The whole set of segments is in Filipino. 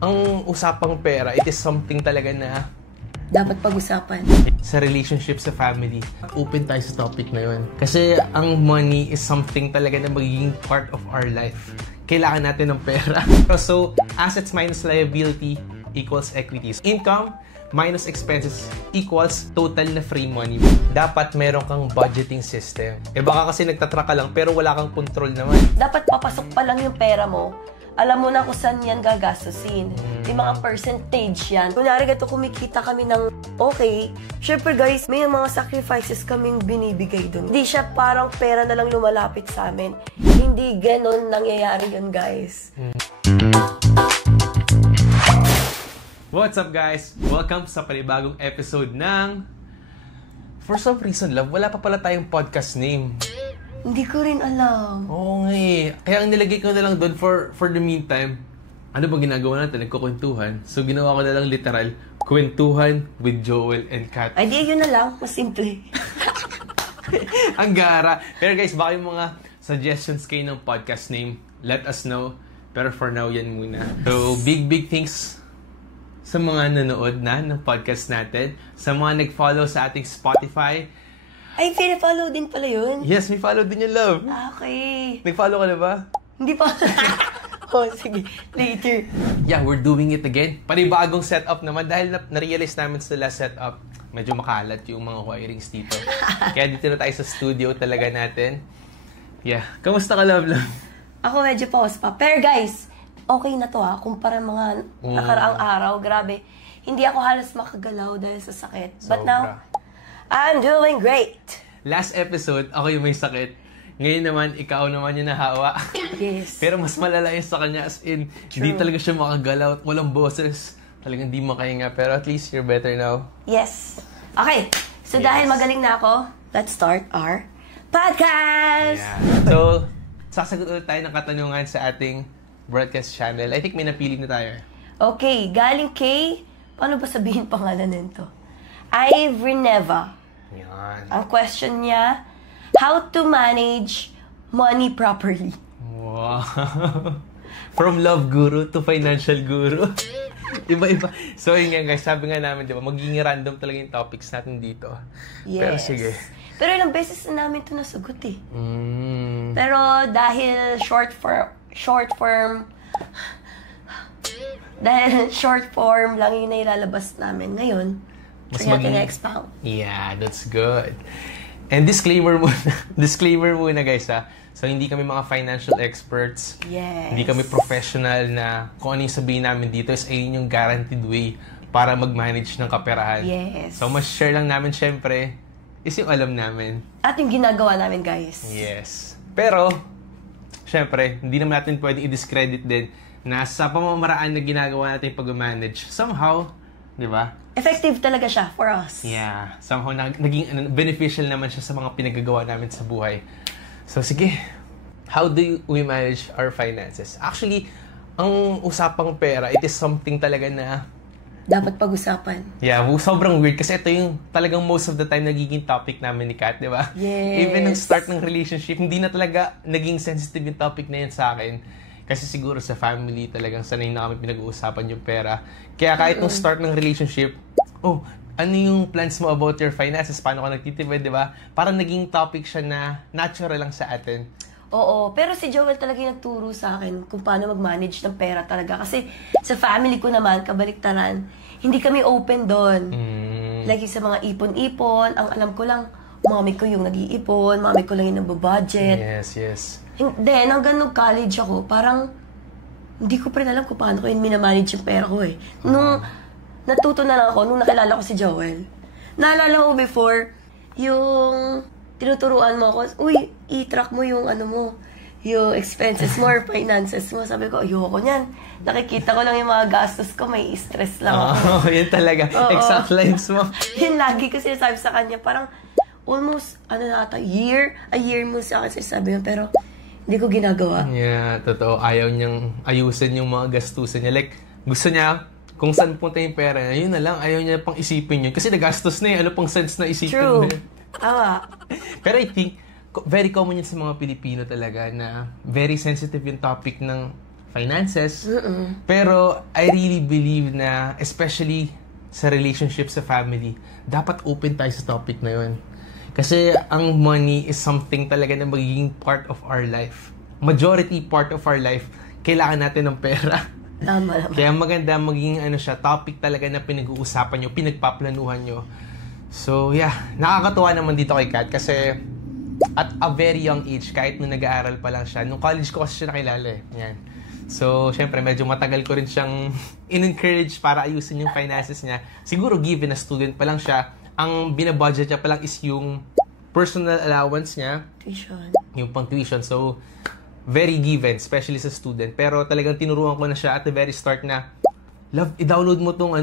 ang usapang pera, it is something talaga na dapat pag-usapan. Sa relationship, sa family, open tayo sa topic na yun. Kasi ang money is something talaga na magiging part of our life. Kailangan natin ng pera. So, assets minus liability equals equities. Income minus expenses equals total na free money. Dapat meron kang budgeting system. Baka kasi nagtatrack ka lang pero wala kang control naman. Dapat papasok pa lang yung pera mo. Alam mo na kung saan yan gagastusin. Yung mga percentage yan. Kunyari gato kumikita kami ng okay. Syempre guys, may mga sacrifices kaming binibigay dun. Hindi siya parang pera na lang lumalapit sa amin. Hindi ganon nangyayari yun guys. What's up guys? Welcome sa panibagong episode ng For Some Reason Love. Wala pa pala tayong podcast name. Hindi ko rin alam. Oo nga eh. Kaya ang nilagay ko na lang doon for the meantime, ano ba ginagawa natin? Nagkukwentuhan. So ginawa ko na lang literal, kwentuhan with Joel and Kat. Ay di, yun na lang. Mas simple. Ang gara. Pero guys, baka yung mga suggestions kayo ng podcast name, let us know. Pero for now, yan muna. So, big thanks sa mga nanood na ng podcast natin. Sa mga nag-follow sa ating Spotify. Ay, pina-follow din pala yun? Yes, may follow din yung love. Okay. Nag-follow ka na ba? Hindi pa. Oh, sige. Later. Yeah, we're doing it again. Panibagong setup naman dahil na-realize namin sa last setup, medyo makalat yung mga wirings dito. Kaya dito na tayo sa studio talaga natin. Yeah. Kamusta ka, love? Ako medyo pause pa. Pero guys, okay na to kumpara mga nakaraang araw. Grabe. Hindi ako halos makagalaw dahil sa sakit. But now, I'm doing great. Last episode, ako yung may sakit. Ngayon naman, ikaw naman yung nahawa. Yes. Pero mas malala yun sa kanya as in, hindi talaga siya makagalaw at walang boses. Talagang di makahinga. Pero at least you're better now. Yes. Okay. So dahil magaling na ako, let's start our podcast! Yeah. So, sasagot ulit tayo ng katanungan sa ating broadcast channel. I think may napili na tayo. Okay. Galing kay, paano ba sabihin pangalan nito? Ivory Neva. Yan. Ang question niya, how to manage money properly? Wow. From love guru to financial guru. Iba-iba. So, yun nga guys, sabi nga namin, di ba, magiging random talaga yung topics natin dito. Yes. Pero sige. Pero ilang beses na namin ito nasagot eh. Pero dahil short form lang yung nailalabas namin ngayon, mas natin na-expound. Yeah, that's good. And disclaimer muna guys So, hindi kami mga financial experts. Yes. Hindi kami professional na kung ano yung sabihin namin dito is ayun yung guaranteed way para mag-manage ng kaperahan. Yes. So, mas share lang namin syempre is yung alam namin. At yung ginagawa namin, guys. Yes. Pero, syempre, hindi naman natin pwedeng i-discredit din na sa pamamaraan na ginagawa natin pag-manage, somehow, di ba? Effective talaga siya for us. Yeah. Somehow, naging beneficial naman siya sa mga pinagagawa namin sa buhay. So, sige. How do we manage our finances? Actually, ang usapang pera, it is something talaga na dapat pag-usapan. Yeah, sobrang weird. Kasi ito yung talagang most of the time nagiging topic namin ni Kat, di ba? Yes. Even nung start ng relationship, hindi na talaga naging sensitive yung topic na yun sa akin. Kasi siguro sa family talagang sanay na kami pinag-uusapan yung pera. Kaya kahit nung start ng relationship, ano yung plans mo about your finances? Paano ka nagtitipid, di ba? Parang naging topic siya na natural lang sa atin. Oo, pero si Joel talaga yung nagturo sa akin kung paano mag-manage ng pera talaga. Kasi sa family ko naman, kabaliktaran, hindi kami open doon. Like sa mga ipon-ipon, ang alam ko lang, mami ko yung nag-iipon, mami ko lang yung nag-budget. Yes. Then, hanggang nung college ako, parang hindi ko pa rin alam kung paano ko yung minamanage yung pera ko eh. Nung natuto na lang ako, nung nakilala ko si Joel, naalala ko before, yung tinuturuan mo ako, i-track mo yung yung expenses mo or finances mo. Sabi ko, ayoko niyan. Nakikita ko lang yung mga gastos ko, may stress lang ako. Yan talaga. Exact lines mo. Yun lagi ko sinasabi sa kanya, parang almost, a year mo sa akin sinasabi mo, pero hindi ko ginagawa. Yeah, totoo. Ayaw niyang ayusin yung mga gastusin niya. Like, gusto niya, kung saan punta yung pera niya, yun na lang. Ayaw niya pang isipin yun. Kasi nagastos na ano pang sense na isipin True. na. Tama. Pero I think, very common yun sa mga Pilipino talaga na very sensitive yung topic ng finances. Pero I really believe na, especially sa relationship sa family, dapat open tayo sa topic na yun. Kasi ang money is something talaga na magiging part of our life. Majority part of our life, kailangan natin ng pera. Tama naman. Kaya maganda maging topic talaga na pinag-uusapan nyo, pinagpaplanuhan nyo. So yeah, nakakatuwa naman dito kay Kat kasi at a very young age, kahit nung nag-aaral pa lang siya, nung college ko kasi siya nakilala eh. Yan. So, syempre, medyo matagal ko rin siyang in-encourage para ayusin yung finances niya. Siguro, given na student pa lang siya, ang binabudget niya pa lang is yung personal allowance niya. Tuition. Yung pang tuition. So, very given, especially sa student. Pero talagang tinuruan ko na siya at the very start na, love, i-download mo tong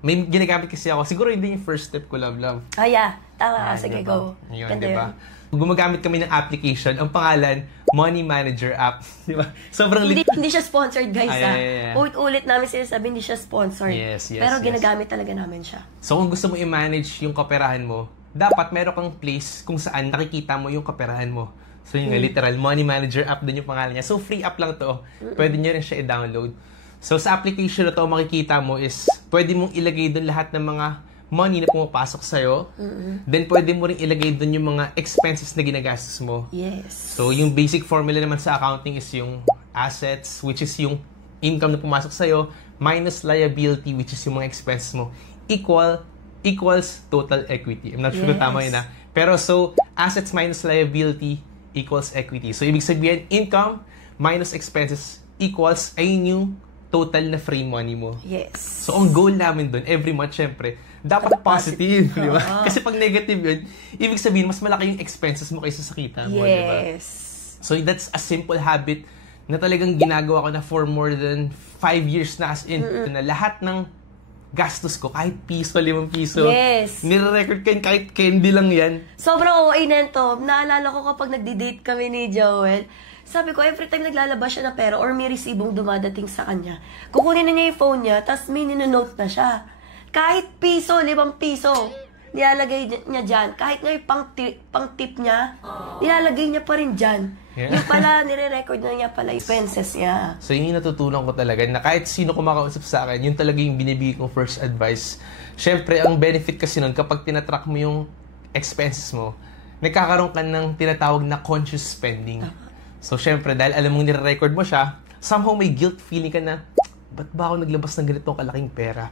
may ginagamit kasi ako. Siguro hindi yung first step ko, love. Ah, yeah. Tama ka. Sige, go. Yun, diba? Gumagamit kami ng application. Ang pangalan, Money Manager app. Diba? Sobrang hindi siya sponsored, guys. Yeah. Ulit namin sinasabi, hindi siya sponsored. Yes. Pero ginagamit talaga namin siya. So, kung gusto mo i-manage yung kaperahan mo, dapat meron kang place kung saan nakikita mo yung kaperahan mo. So, yung literal, Money Manager app din yung pangalan niya. So, free app lang to. Pwede nyo rin siya i-download. So, sa application na to, makikita mo is, pwede mong ilagay doon lahat ng mga money na pumapasok sa'yo. Then, pwede mo rin ilagay doon yung mga expenses na ginagastos mo. Yes. So, yung basic formula naman sa accounting is yung assets, which is yung income na pumasok sa'yo, minus liability, which is yung mga expenses mo, equals total equity. I'm not sure kung tama yun na. Pero, so, assets minus liability equals equity. So, ibig sabihin, income minus expenses equals, ayun yung total na free money mo. Yes. So, ang goal namin doon, every month, syempre, dapat positive, di ba? Kasi pag negative yun, ibig sabihin, mas malaki yung expenses mo kaysa sa kita mo, di ba? Yes. So, that's a simple habit na talagang ginagawa ko na for more than 5 years na as in, na lahat ng gastos ko, kahit piso, 5 piso, nire-record ko yun, kahit candy lang yan. Sobrang OA na to. Naalala ko kapag nagdi-date kami ni Joel, sabi ko, every time naglalabas siya ng pera or may resibong dumadating sa kanya, kukunin na niya yung phone niya, tapos may ninonote na siya. Kahit piso, 5 piso, nilalagay niya dyan. Kahit nga yung pang-tip niya, nilalagay niya pa rin dyan. Yeah. Yung pala, nire-record na niya pala yung expenses niya. So, yun yung natutunan ko talaga na kahit sino kumakausap sa akin, yun talaga yung binibigay kong first advice. Siyempre, ang benefit kasi nun, kapag tinatrack mo yung expenses mo, nagkakaroon ka ng tinatawag na conscious spending. So, syempre, dahil alam mong nire-record mo siya, somehow may guilt feeling ka na, ba't ba ako naglabas ng ganitong kalaking pera?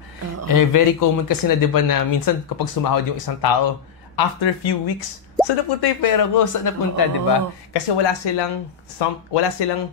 Very common kasi na, di ba, na minsan kapag sumahod yung isang tao, after a few weeks, saan napunta yung pera ko? Saan napunta, di ba? Kasi wala silang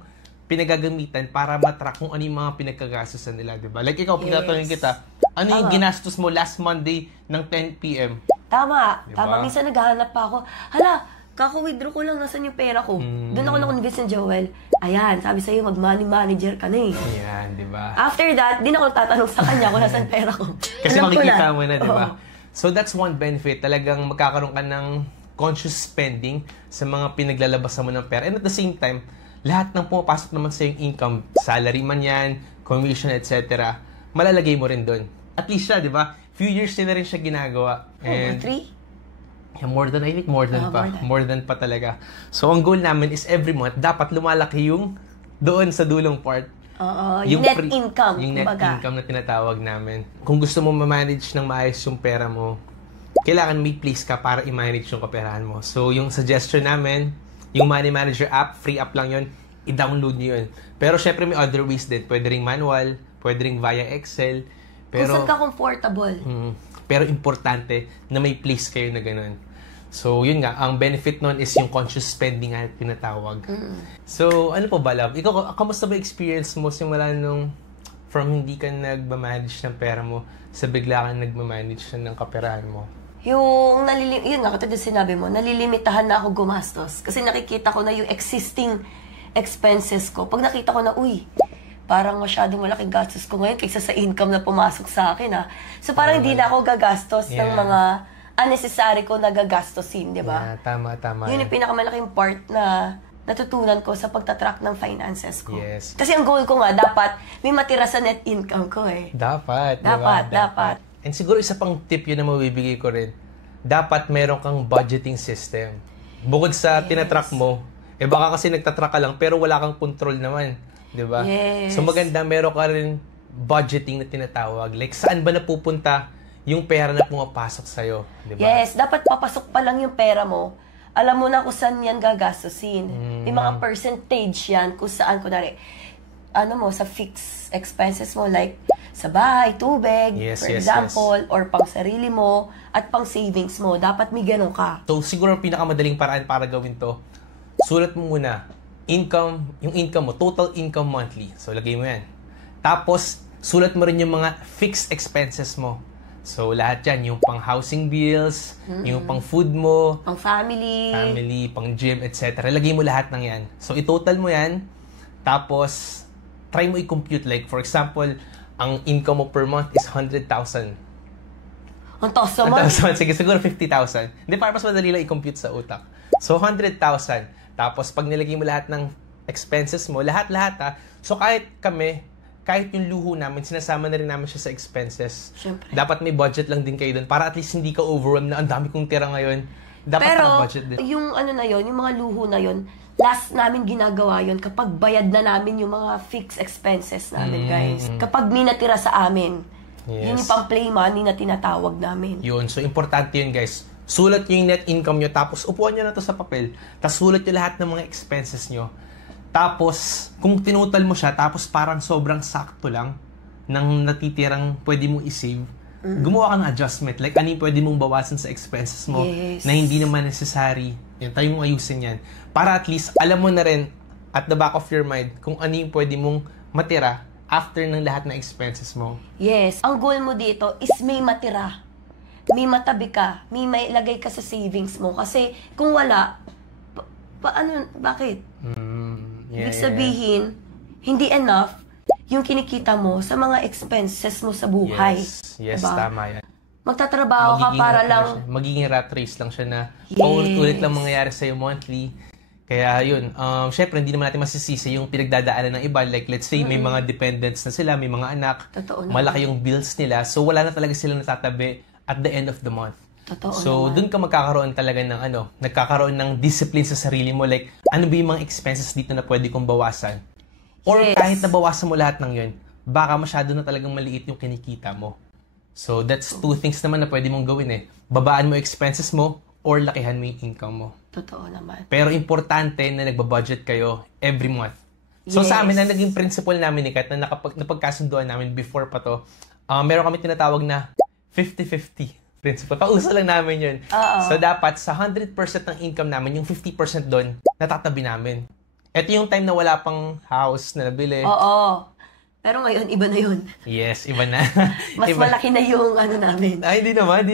pinagagamitan para matrack kung ano yung mga pinagkagastosan nila, di ba? Like ikaw, pag tatanungin kita, ano yung ginastos mo last Monday ng 10 p.m.? Tama. Diba? Tama. Minsan naghahanap pa ako. Hala, kaka-withdraw ko lang, nasan yung pera ko? Doon ako na-convince ng Joel. Ayan, sabi sa'yo, mag-money manager ka na eh. Ayan, di ba? After that, di na ako tatanong sa kanya kung nasan pera ko. Kasi makikita mo na, di ba? So that's one benefit. Talagang magkakaroon ka ng conscious spending sa mga pinaglalabasan mo ng pera. And at the same time, lahat ng pumapasok naman sa yung income, salary man yan, commission, etc., malalagay mo rin doon. At least siya, di ba? Few years na rin siya ginagawa. And 3? Yeah, more than pa. More than pa talaga. So, ang goal namin is every month, dapat lumalaki yung doon sa dulong part. Yung net income. Yung net income na tinatawag namin. Kung gusto mo ma-manage ng maayos yung pera mo, kailangan may place ka para i-manage yung kaperahan mo. So, yung suggestion namin, yung Money Manager app, free app lang yun, i-download nyo yun. Pero syempre may other ways din. Pwede ring manual, pwede ring via Excel. Pero, kung saan ka comfortable. Pero importante na may place kayo na ganun. So, yun nga, ang benefit nun is yung conscious spending nga tinatawag. So, ano po ba, love? Ikaw, kamusta ba experience mo simula nung from hindi ka nagmamanage ng pera mo sa bigla ka nagmamanage ng kaperahan mo? Yun nga, katulad sinabi mo, nalilimitahan na ako gumastos. Kasi nakikita ko na yung existing expenses ko. Pag nakita ko na, uy, parang masyadong malaking gastos ko ngayon kaysa sa income na pumasok sa akin, ha. So, parang hindi na ako gagastos ng mga unnecessary ko na gagastosin, di ba? Yeah, tama. Yun yung pinakamalaking part na natutunan ko sa pagtatrack ng finances ko. Yes. Kasi ang goal ko nga, dapat may matira sa net income ko eh. Dapat. And siguro isa pang tip yun na mabibigay ko rin, dapat meron kang budgeting system. Bukod sa tinatrack mo, baka kasi nagtatrack ka lang pero wala kang control naman. di ba? Yes. So maganda meron ka rin budgeting na tinatawag. Like saan ba napupunta yung pera na pumapasok sa'yo, di ba? Yes, dapat papasok pa lang yung pera mo. Alam mo na kung saan yan gagastusin. May mga percentage yan kung saan, kunwari, sa fixed expenses mo, like sa bahay, tubig, for example, or pang sarili mo, at pang savings mo. Dapat may ganun ka. So, siguro ang pinakamadaling paraan para gawin to, sulat mo muna, yung income mo, total income monthly. So, lagay mo yan. Tapos, sulat mo rin yung mga fixed expenses mo. So, lahat yan, yung pang housing bills, yung pang food mo, pang family, pang gym, etc. Lagay mo lahat ng yan. So, i-total mo yan, tapos, try mo i-compute. Like, for example, ang income mo per month is 100,000. Ang taas naman. Sige, siguro 50,000. Hindi, para mas madali lang i-compute sa utak. So, 100,000. Tapos, pag nilagay mo lahat ng expenses mo, lahat-lahat ha. So, kahit yung luho namin, sinasama na rin namin siya sa expenses. Siyempre. Dapat may budget lang din kayo doon para at least hindi ka overwhelmed na ang dami kong tira ngayon. Dapat budget din. Pero, yung yung mga luho na yun, last namin ginagawa yun kapag bayad na namin yung mga fixed expenses namin, guys. Kapag may natira sa amin. Yun yung pang play money na tinatawag namin. Yun. So, importante yun, guys. Sulat nyo yung net income nyo, tapos upuan nyo na to sa papel. Tapos sulat nyo lahat ng mga expenses nyo. Tapos, kung tinutal mo siya, tapos parang sobrang sakto lang ng natitirang pwede mong i-save, gumawa ka ng adjustment. Like, ano yung pwede mong bawasan sa expenses mo na hindi naman necessary. Yan, tayo mong ayusin yan. Para at least, alam mo na rin at the back of your mind kung ano yung pwede mong matira after ng lahat ng expenses mo. Yes. Ang goal mo dito is may matira. May matabi ka. May lagay ka sa savings mo. Kasi kung wala, bakit? Ibig sabihin, hindi enough yung kinikita mo sa mga expenses mo sa buhay. Yes, diba? Tama yan. Magtatrabaho ka para lang... Magiging rat race lang siya na paulit-ulit lang mangyayari sa'yo monthly. Kaya yun, syempre hindi naman natin masisisi yung pinagdadaanan ng iba. Like let's say may mga dependents na sila, may mga anak, malaki yung bills nila. So wala na talaga silang natatabi at the end of the month. So dun ka magkakaroon talaga ng nagkakaroon ng discipline sa sarili mo. Like ano ba yung mga expenses dito na pwede kong bawasan? Or kahit nabawasan mo lahat ng yun, baka masyado na talagang maliit yung kinikita mo. So that's two things naman na pwede mong gawin eh. Babaan mo expenses mo or lakihan mo yung income mo. Totoo naman. Pero importante na nagbabudget kayo every month. So sa amin, ang naging principle namin ni Kat na napagkasunduan namin before pa to, meron kami tinatawag na 50-50 principle. Pauso lang namin yun. So dapat sa 100% ng income namin, yung 50% doon, natatabi namin. Ito yung time na wala pang house na nabili. Oo. Pero ngayon, iba na yun. Yes, iba na. Mas malaki na yung namin. Ay, hindi naman.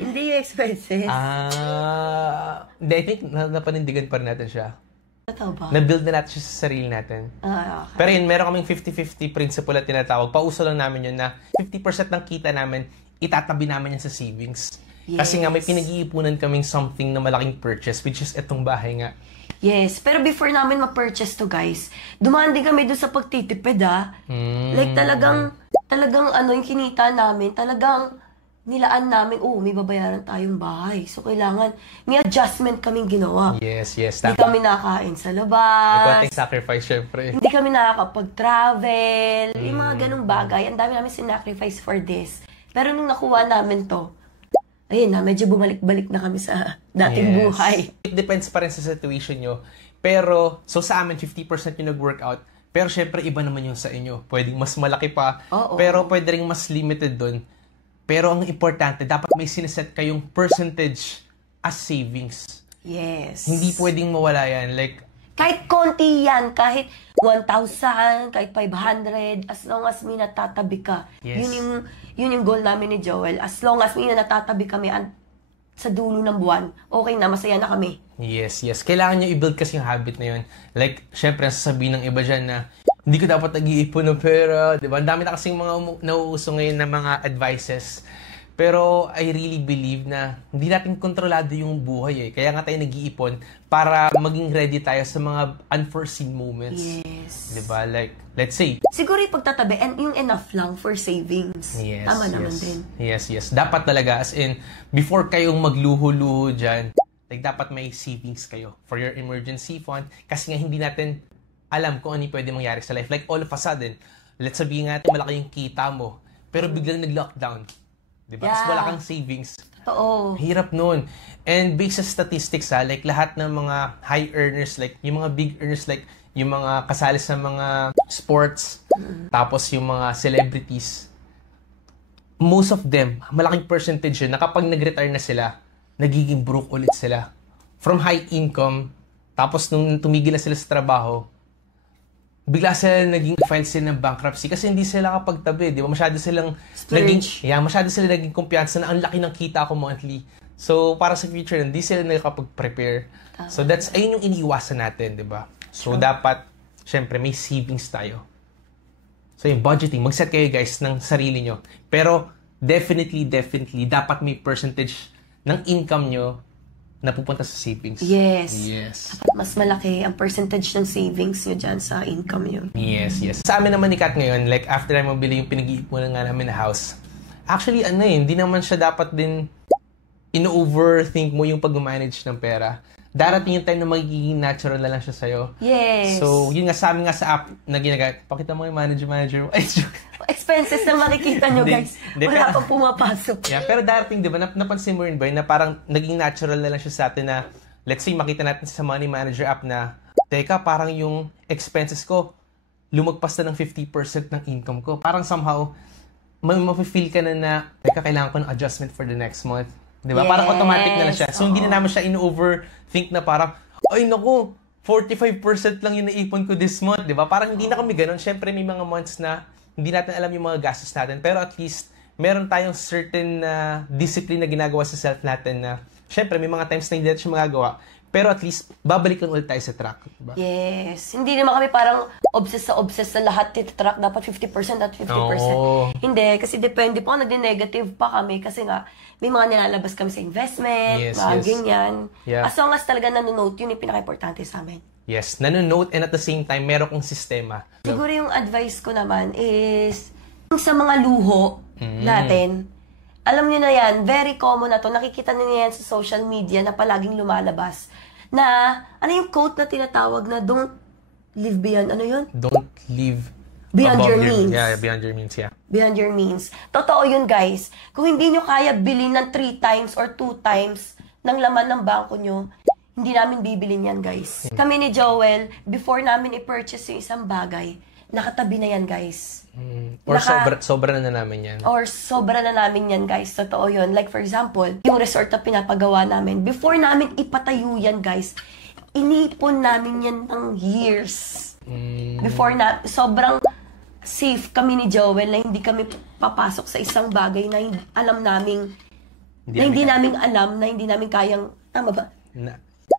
Hindi yung expenses. Hindi, I think napanindigan pa rin natin siya. Totoo ba? Na-build na natin siya sa sarili natin. Okay. Pero yun, meron kaming 50-50 principle na tinatawag. Pauso lang namin yun na 50% ng kita namin, itatabi namin yan sa savings. Yes. Kasi nga may pinag-iipunan kaming something na malaking purchase, which is itong bahay nga. Yes, pero before namin ma-purchase to, guys, dumaan din kami doon sa pagtitipid, Like talagang yung kinita namin, talagang nilaan namin, may babayaran tayong bahay. So kailangan, may adjustment kaming ginawa. Yes. Hindi kami nakakain sa labas. Nagkonting sacrifice, syempre. Hindi kami nakakapag-travel. Yung mga ganung bagay. Ang dami namin sinacrifice for this. Pero nung nakuha namin to, ayun medyo bumalik-balik na kami sa dating buhay. It depends pa rin sa situation nyo. Pero, so sa amin, 50% yung nag-workout. Pero syempre, iba naman yung sa inyo. Pwedeng mas malaki pa. Pero pwede rin mas limited dun. Pero ang importante, dapat may sineset kayong percentage as savings. Yes. Hindi pwedeng mawala yan. Like, kahit konti yan, kahit 1,000, kahit 500, as long as may natatabi ka. Yes. Yun yung goal namin ni Joel. As long as may natatabi kami sa dulo ng buwan, okay na, masaya na kami. Yes. Kailangan nyo i-build kasi yung habit na yun. Like, syempre, sasabihin ng iba dyan na, hindi ko dapat nag-iipon ng pera. Diba? Ang dami na kasing mga nauuso ngayon na mga advices. Pero I really believe na hindi natin kontrolado yung buhay eh. Kaya nga tayo nag-iipon para maging ready tayo sa mga unforeseen moments. Yes. Diba? Like, let's say, siguro yung pagtatabi, yung enough lang for savings. Yes, tama naman din. Yes. Dapat talaga, as in, before kayong magluho-luho dyan, like, dapat may savings kayo for your emergency fund. Kasi nga, hindi natin alam kung ano yung pwede mangyari sa life. Like, all of a sudden, let's sabihin natin malaki yung kita mo, pero biglang nag-lockdown. Diba? Yeah. Tapos wala kang savings. Oo. Hirap nun. And based sa statistics like lahat ng mga high earners, like yung mga big earners, like yung mga kasali sa mga sports, tapos yung mga celebrities, most of them, malaking percentage yun, na kapag nag-retire na sila, nagiging broke ulit sila. From high income, tapos nung tumigil na sila sa trabaho, bigla sila file sila ng bankruptcy kasi hindi sila kapagtabi, di ba? Masyado silang naging kumpiyansa na ang laki ng kita ko monthly. So, para sa future, hindi sila nakapag-prepare. So, ayun yung iniiwasan natin, di ba? So, dapat, syempre, may savings tayo. So, yung budgeting, mag-set kayo guys ng sarili nyo. Pero, definitely, dapat may percentage ng income nyo na pupunta sa savings. Yes. Mas malaki ang percentage ng savings nyo dyan sa income nyo. Yes. Sa amin naman ni Kat ngayon, like after I mabili yung pinag-iipunan nga namin na house, actually, hindi naman siya dapat din ino-overthink mo yung pag-manage ng pera. Darating yung time na magiging natural na lang siya sa'yo. Yes. So, yun nga sa amin nga sa app na ginagamit, pakita mo yung manager mo. Expenses na makikita nyo, guys. Wala pang pumapasok. Yeah, pero darating, di ba, napansin mo rin ba, na parang naging natural na lang siya sa atin na, let's say, makita natin sa Money Manager app na, teka, parang yung expenses ko, lumagpas na ng 50% ng income ko. Parang somehow, mafe-feel ka na, teka, kailangan ko ng adjustment for the next month. Di ba? Yes. Parang automatic na lang siya. So, hindi na naman siya in-overthink na parang, ay naku, 45% lang yung naipon ko this month. Di ba? Parang hindi na kami ganun. Siyempre, may mga months na hindi natin alam yung mga gastos natin. Pero at least, meron tayong certain discipline na ginagawa sa self natin na, siyempre, may mga times na hindi natin siya magagawa. Pero at least, babalik lang ulit tayo sa track. Diba? Yes. Hindi naman kami parang obsessed sa lahat track. Dapat 50% at 50%. Oh. Hindi. Kasi depende po. Nag-negative pa kami. Kasi nga, may mga nilalabas kami sa investment. Mga ganyan. Yeah. As long as talaga nanonote, yun yung pinaka-importante sa amin. Yes. Nanonote and at the same time, meron kong sistema. Siguro yung advice ko naman is, sa mga luho natin, alam nyo na yan, very common na to. Nakikita niyo yan sa social media na palaging lumalabas. Na, ano yung quote na tinatawag na, don't live beyond, ano yun? Don't live beyond your means. Yeah, beyond your means, yeah. Beyond your means. Totoo yun, guys. Kung hindi nyo kaya bilhin ng 3 times or 2 times ng laman ng bangko nyo, hindi namin bibilin yan, guys. Kami ni Joel, before namin i-purchase yung isang bagay, nakatabi na yan, guys. Or sobra na namin yan. Or sobra na namin yan, guys. Totoo yun. Like, for example, yung resort na pinapagawa namin, before namin ipatayo yan, guys, inipon namin yan ng years. Before na, sobrang safe kami ni Joel na hindi kami papasok sa isang bagay na alam naming, hindi namin kayang, tama ba?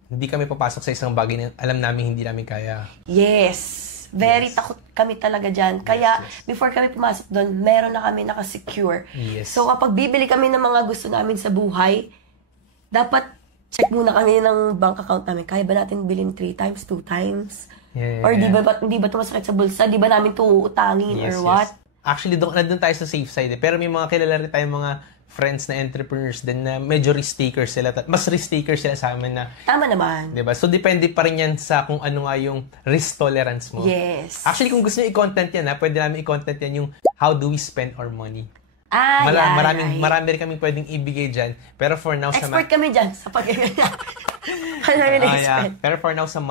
Hindi kami papasok sa isang bagay na alam namin hindi namin kaya. Yes. Very takot kami talaga dyan. Kaya, before kami pumasok doon, meron na kami nakasecure. Yes. So, kapag bibili kami ng mga gusto namin sa buhay, dapat check muna kami ng bank account namin. Kaya ba natin bilhin 3 times, 2 times? Yeah. Or di ba ito masakit sa bulsa? Di ba namin ito uutangin or what? Actually, nandun tayo sa safe side. Pero may mga kilala rin tayong mga friends na entrepreneurs din na medyo risk-takers sila. Mas risk-takers sila sa amin na... Tama naman. Diba? So, depende pa rin yan sa kung ano nga yung risk tolerance mo. Yes. Actually, kung gusto nyo i-content yan, pwede namin i-content yan yung how do we spend our money. Marami rin kaming pwedeng ibigay dyan. Pero for now... Expert kami dyan sa pag-ganyan. Pero for now, sa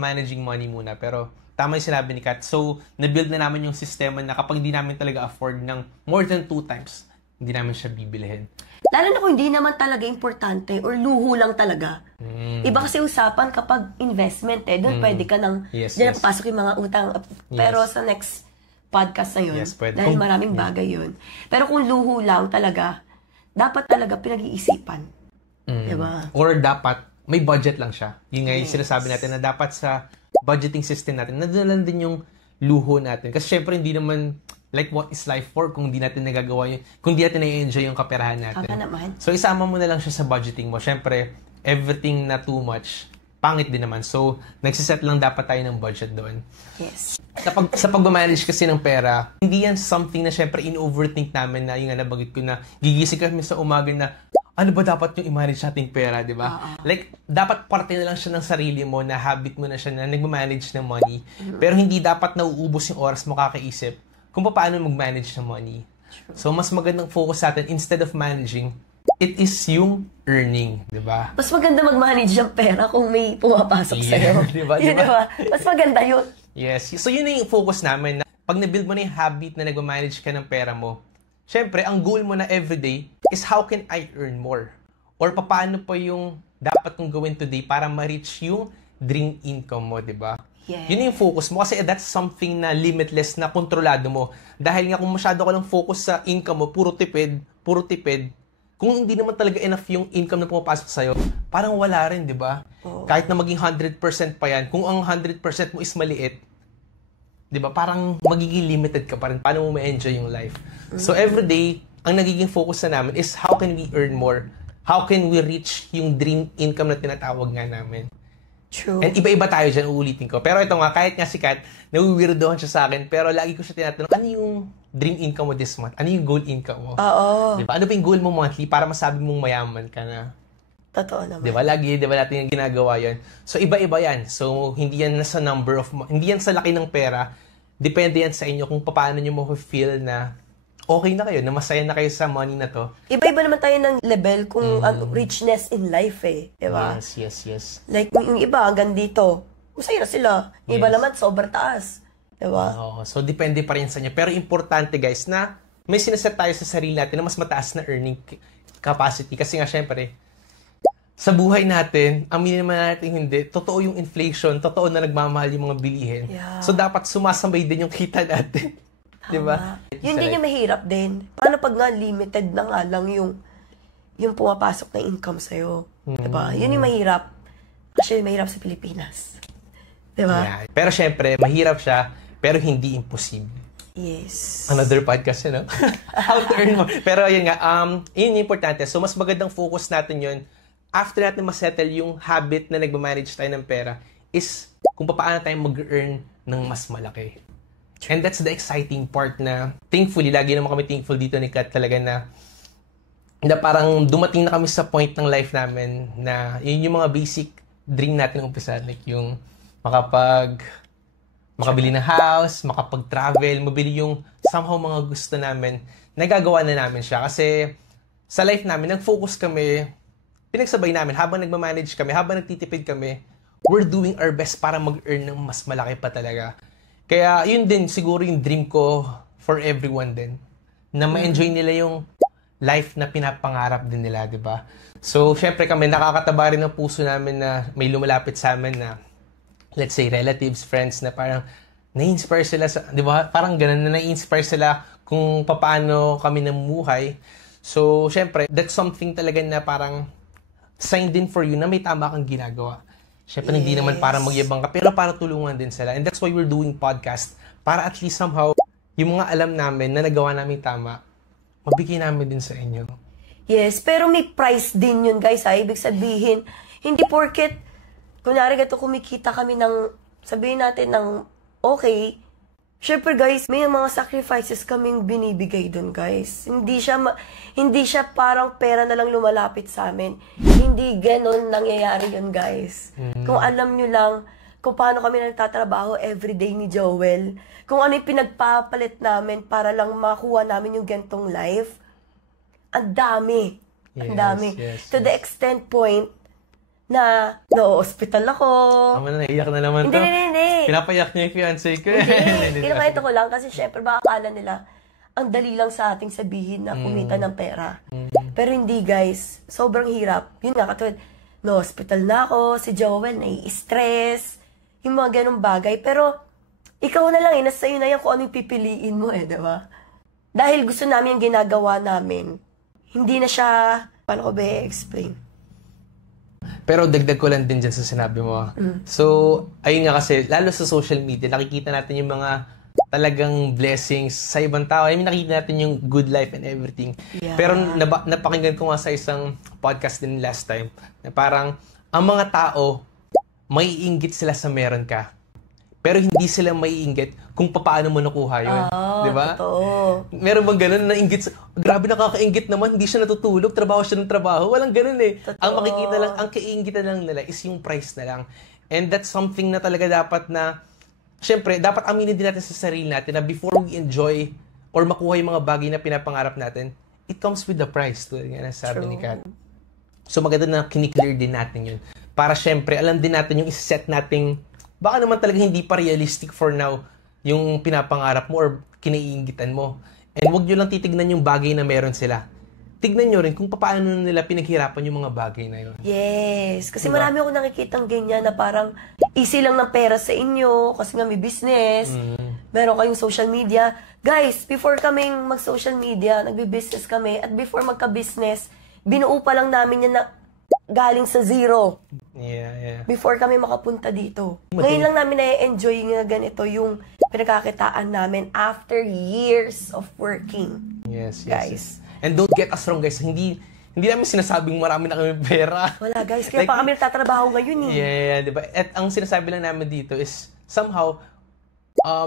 managing money muna. Pero tama yung sinabi ni Kat. So, na-build na namin yung sistema na kapag hindi namin talaga afford ng more than 2 times, hindi namin siya bibilihin. Lalo na kung hindi naman talaga importante or luho lang talaga. Iba kasi usapan kapag investment doon pwede ka nang diyan papasok yung mga utang. Pero sa next podcast na yun, dahil maraming bagay yun. Pero kung luho lang talaga, dapat talaga pinag-iisipan. Diba? Or dapat may budget lang siya. Yun nga yung sinasabi natin na dapat sa budgeting system natin, nadala din yung luho natin. Kasi syempre hindi naman like what is life for kung di natin nagagawa yun, kung di natin na-enjoy yung kaperahan natin. Naman. So, isama mo na lang siya sa budgeting mo. Siyempre, everything na too much, pangit din naman. So, nagsiset lang dapat tayo ng budget doon. Yes. Sa pag-manage kasi ng pera, hindi yan something na siyempre in-overthink namin na yung nabanggit ko na gigising kami sa umaga na, ano ba dapat yung i-manage nating pera, di ba? Like, dapat parte na lang siya ng sarili mo, na habit mo na siya na nag-manage ng money. Pero hindi dapat nauubos yung oras mo kakaisip kung paano mag-manage ng money. So, mas magandang focus natin, instead of managing, it is yung earning, di ba? Mas maganda mag-manage ng pera kung may pumapasok sa'yo. Diba? Mas maganda yun. Yes. So, yun na yung focus namin. Pag na-build mo na yung habit na nag-manage ka ng pera mo, syempre, ang goal mo na everyday is how can I earn more? Or paano pa yung dapat kong gawin today para ma-reach yung dream income mo, di ba? Yes. Yun yung focus mo kasi that's something na limitless, na kontrolado mo. Dahil nga kung masyado ka lang focus sa income mo, puro tipid, kung hindi naman talaga enough yung income na pumapasok sa'yo, parang wala rin, di ba? Kahit na maging 100% pa yan, kung ang 100% mo is maliit, di ba? Parang magiging limited ka pa rin. Paano mo ma-enjoy yung life? So, everyday, ang nagiging focus na namin is how can we earn more? How can we reach yung dream income na tinatawag nga namin? True. And iba-iba tayo dyan, uulitin ko. Pero ito nga, kahit nga si Kat, nawiwirdohan siya sa akin, pero lagi ko siya tinatanong, ano yung dream income mo this month? Ano yung goal income mo? Oo. Diba? Ano ba yung goal mo monthly para masabi mong mayaman ka na? Totoo naman. Diba? Lagi, diba natin yung ginagawa yan? So, iba-iba yan. So, hindi yan sa number of, hindi yan sa laki ng pera. Depende yan sa inyo kung paano nyo mo feel na okay na kayo, na masaya na kayo sa money na to. Iba-iba naman tayo ng level kung richness in life eh. Diba? Yes. Like, yung iba hanggang dito, masaya na sila. Yung iba naman, sobrang taas. Diba? So, depende pa rin sa inyo. Pero importante guys, na may sinaset tayo sa sarili natin na mas mataas na earning capacity. Kasi nga, syempre, sa buhay natin, aminin naman natin hindi, totoo yung inflation, totoo na nagmamahal yung mga bilihin. Yeah. So, dapat sumasabay din yung kita natin. Diba? Yun din yung mahirap din. Paano pag nga limited na nga lang yung pumapasok na income sa'yo? Diba? Yun yung mahirap. Actually, mahirap sa Pilipinas. Diba? Yeah. Pero syempre, mahirap siya, pero hindi imposible. Yes. Another podcast, you know? How to earn more. Pero yun nga, yun yung importante. So, mas magandang focus natin yun after natin masettle yung habit na nagmamanage tayo ng pera is kung paano tayo mag-earn ng mas malaki. And that's the exciting part na thankfully, lagi naman kami thankful dito ni Kat talaga na parang dumating na kami sa point ng life namin na yun yung mga basic dream natin umpisa. Like yung makabili ng house, makapag-travel, mabili yung somehow mga gusto namin, nagagawa na namin siya. Kasi sa life namin, nag-focus kami, pinagsabay namin, habang nagmamanage kami, habang nagtitipid kami, we're doing our best para mag-earn ng mas malaki pa talaga. Kaya yun din siguro yung dream ko for everyone din. Na ma-enjoy nila yung life na pinapangarap din nila, di ba? So, syempre kami, nakakataba rin ng puso namin na may lumalapit sa amin na, let's say, relatives, friends, na parang na-inspire sila sa, di ba? Parang ganun na na-inspire sila kung paano kami namuhay. So, syempre, that's something talaga na parang sign din for you na may tama kang ginagawa. Syempre, hindi naman para magyabang ka, pero para tulungan din sila. And that's why we're doing podcast. Para at least somehow, yung mga alam namin na nagawa namin tama, mabigay namin din sa inyo. Yes, pero may price din yun, guys. Ibig sabihin, hindi porket, kunyari gato kumikita kami ng, sabihin natin ng okay, syempre guys, may mga sacrifices kaming binibigay dun, guys. Hindi siya parang pera na lang lumalapit sa amin. Hindi ganon nangyayari yun, guys. Kung alam nyo lang kung paano kami nagtatrabaho everyday ni Joel, kung ano yung pinagpapalit namin para lang makuha namin yung gantong life, ang dami. Ang dami. To the extent point na na-hospital ako. Tama na, naiyak na naman to. Hindi. Pinapayak niya yung fiancé ko. Hindi. Kinakayento ko lang kasi syempre baka akala nila ang dali lang sa ating sabihin na kumita ng pera. Pero hindi, guys. Sobrang hirap. Yun nga, katulad, na-hospital na ako, si Joel, nai-stress, yung mga ganong bagay. Pero, ikaw na lang, nasa sa'yo na yan kung ano yung pipiliin mo diba? Dahil gusto namin yung ginagawa namin, hindi na siya, paano ko ba i-explain? Pero dagdag ko lang din dyan sa sinabi mo. So, ayun nga kasi, lalo sa social media, nakikita natin yung mga talagang blessings sa ibang tao. I mean, nakikita natin yung good life and everything. Yeah. Pero napakinggan ko nga sa isang podcast din last time, na parang, ang mga tao, may inggit sila sa meron ka. pero hindi sila maiinggit kung paano mo nakuha yun. Di ba? Totoo. Meron bang ganun na inggit? Grabe, nakakainggit naman, hindi siya natutulog, trabaho siya ng trabaho. Walang ganun eh. Totoo. Ang makikita lang, ang kaiinggitan lang nila is yung price na lang. And that's something na talaga dapat na, syempre, dapat aminin din natin sa sarili natin na before we enjoy or makuha yung mga bagay na pinapangarap natin, it comes with the price. Tulad nga na sabi ni Kat. So maganda na kiniklear din natin yun. Para syempre, alam din natin yung isa-set nating baka naman talaga hindi pa realistic for now yung pinapangarap mo or kinaiingitan mo. And huwag nyo lang titignan yung bagay na meron sila. Tignan nyo rin kung paano nila pinaghirapan yung mga bagay na yun. Yes. Kasi marami ako nakikitang ganyan na parang easy lang ng pera sa inyo kasi nga may business. Meron kayong social media. Guys, before kaming mag-social media, nagbi-business kami. At before magka-business, binuo pa lang namin yan na galing sa zero. Yeah. Before kami makapunta dito. Ngayon lang namin na-enjoy nga ganito yung pinagkakitaan namin after years of working. Yes. Guys. And don't get us wrong, guys. Hindi namin sinasabing marami na kami pera. Wala, guys. Kaya pa kami nagtatrabaho ngayon eh. Yeah, di ba? At ang sinasabi lang namin dito is somehow,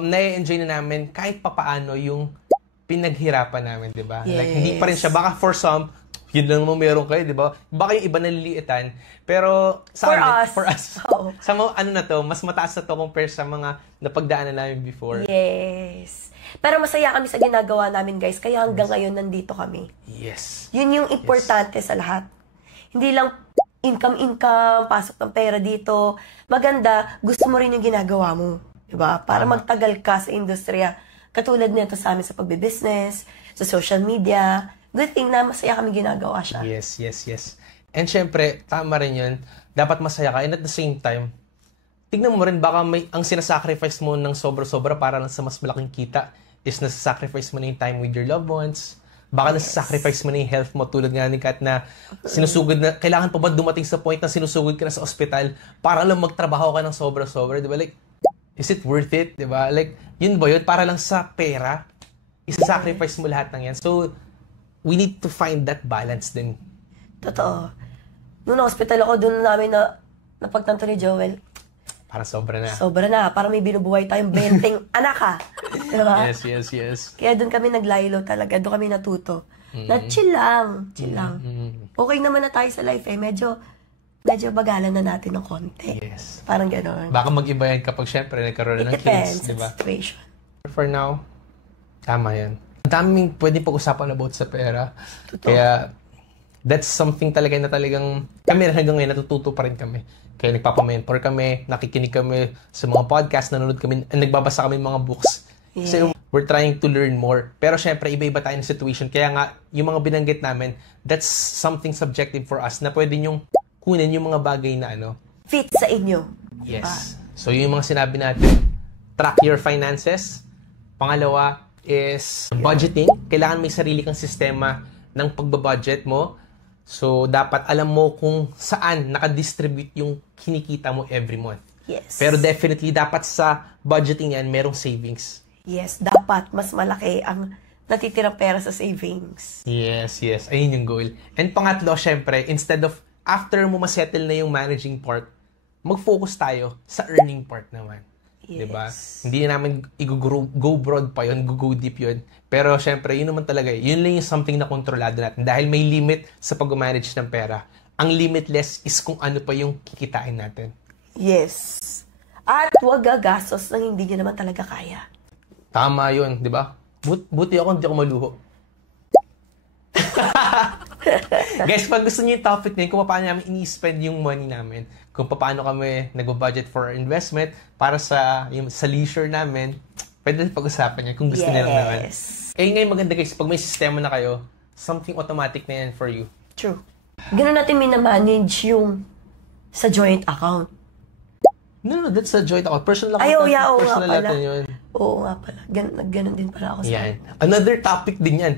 na-enjoy na namin kahit papaano yung pinaghirapan namin, di ba? Yes. Like, hindi pa rin siya. Baka for some, yun lang naman meron kayo, di ba? Baka yung iba naliliitan. Pero sa amin, for us. Oh. Sa mga ano na to, mas mataas na to compare sa mga napagdaanan namin before. Yes. Pero masaya kami sa ginagawa namin, guys. Kaya hanggang ngayon nandito kami. Yes. Yun yung importante sa lahat. Hindi lang income, pasok ng pera dito. Maganda, gusto mo rin yung ginagawa mo. Diba? Para magtagal ka sa industriya. Katulad nito sa amin sa pagbe-business, sa social media. Good thing na masaya kami ginagawa siya. Yes. And syempre, tama rin yun. Dapat masaya ka. And at the same time, tignan mo rin, baka ang sinasacrifice mo ng sobra-sobra para lang sa mas malaking kita is nasa-sacrifice mo na yung time with your loved ones. Baka nasa-sacrifice mo na yung health mo tulad nga ni Kat na sinusugod na, kailangan pa ba dumating sa point na sinusugod ka na sa ospital para lang magtrabaho ka ng sobra-sobra, di ba? Like, is it worth it? Di ba? Like, yun ba yun? Para lang sa pera, isa-sacrifice mo lahat ng yan. So, we need to find that balance din. Totoo. Noong na-hospital ako, doon namin na napagtanto ni Joel. Para sobra na. Sobra na. Para may binubuhay tayong 20 anak ha. Diba? Yes. Kaya doon kami naglaylo talaga. Doon kami natuto. Na chill lang. Okay naman na tayo sa life eh. Medyo bagalan na natin ng konti. Yes. Parang gano'n. Baka mag-iba yan kapag syempre nagkaroon ng kids. It depends diba? sa situation. For now, tama yan. Ang daming pwedeng pag-usapan about sa pera. Totoo. Kaya, that's something talaga na talagang kami hanggang ngayon natututo pa rin kami. Kaya nagpapamentor kami, nakikinig kami sa mga podcast, nanonood kami, nagbabasa kami ng mga books. Kasi we're trying to learn more. Pero syempre, iba-iba tayo ng situation. Kaya nga, yung mga binanggit namin, that's something subjective for us na pwede nyong kunin yung mga bagay na fit sa inyo. Yes. Diba? So, yung mga sinabi natin, track your finances. Pangalawa is budgeting. Kailangan may sarili kang sistema ng pagbabudget mo. So, dapat alam mo kung saan nakadistribute yung kinikita mo every month. Yes. Pero definitely, dapat sa budgeting yan, merong savings. Yes, dapat mas malaki ang natitirang pera sa savings. Yes. Ayun yung goal. And pangatlo, syempre, instead of after mo masettle na yung managing part, mag-focus tayo sa earning part naman. Yes. Diba? Hindi namin go broad pa yun, go deep yun. Pero syempre, yun naman talaga. Yun lang yung something na kontrolado natin. Dahil may limit sa pag-manage ng pera. Ang limitless is kung ano pa yung kikitain natin. Yes. At huwag gagastos nang hindi nyo naman talaga kaya. Tama yun, di ba? Buti ako, hindi ako maluho. Guys, pag gusto niyo yung topic na yun, kung paano namin ini-spend yung money namin, kung paano kami nag-budget for investment para sa leisure namin, pwede pag-usapan niya kung gusto nila naman. Eh ngayon maganda guys, pag may sistema na kayo, something automatic na yan for you. True. Ganun natin minamanage yung sa joint account. No, that's a joint account. Personal account. Ay, oo personal nga pala. natin yun. Oo nga pala. Ganun din pala ako sa yan. Another topic din yan.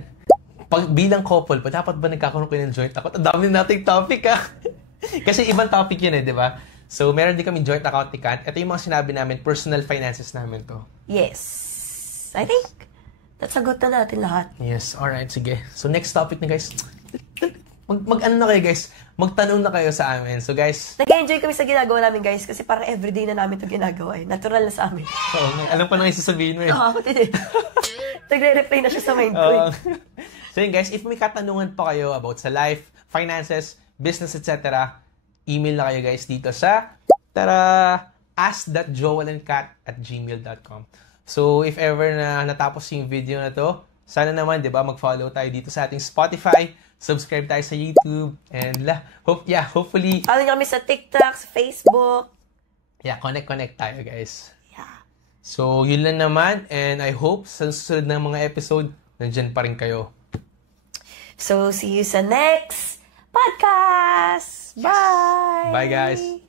Pag bilang couple pa, dapat ba nagkakaroon kayo ng joint account? Ang dami nating topic Kasi ibang topic yun di ba? So, meron din kami joint account ni Kat. Ito yung mga sinabi namin, personal finances namin to. Yes. I think, that's a good na natin lahat. Yes, alright, sige. So, next topic na guys. Ano na kayo guys, magtanong na kayo sa amin. So guys, nag-enjoy kami sa ginagawa namin guys kasi parang everyday na namin ito ginagawa eh. Natural na sa amin. alam ko na yung sasabihin mo eh. Ako din. Nagre-replay na siya sa mind ko eh. So yun guys, if may katanungan pa kayo about sa life, finances, business, etc., email na kayo guys dito sa ask.joelandkat@gmail.com. So if ever na natapos yung video na to, sana naman, di ba, mag-follow tayo dito sa ating Spotify, subscribe tayo sa YouTube, and hopefully... Follow nyo kami sa TikTok, sa Facebook. Yeah, connect tayo, guys. Yeah. So, yun lang naman, and I hope sa susunod na mga episode, nandyan pa rin kayo. So, see you sa next podcast! Bye! Bye, guys!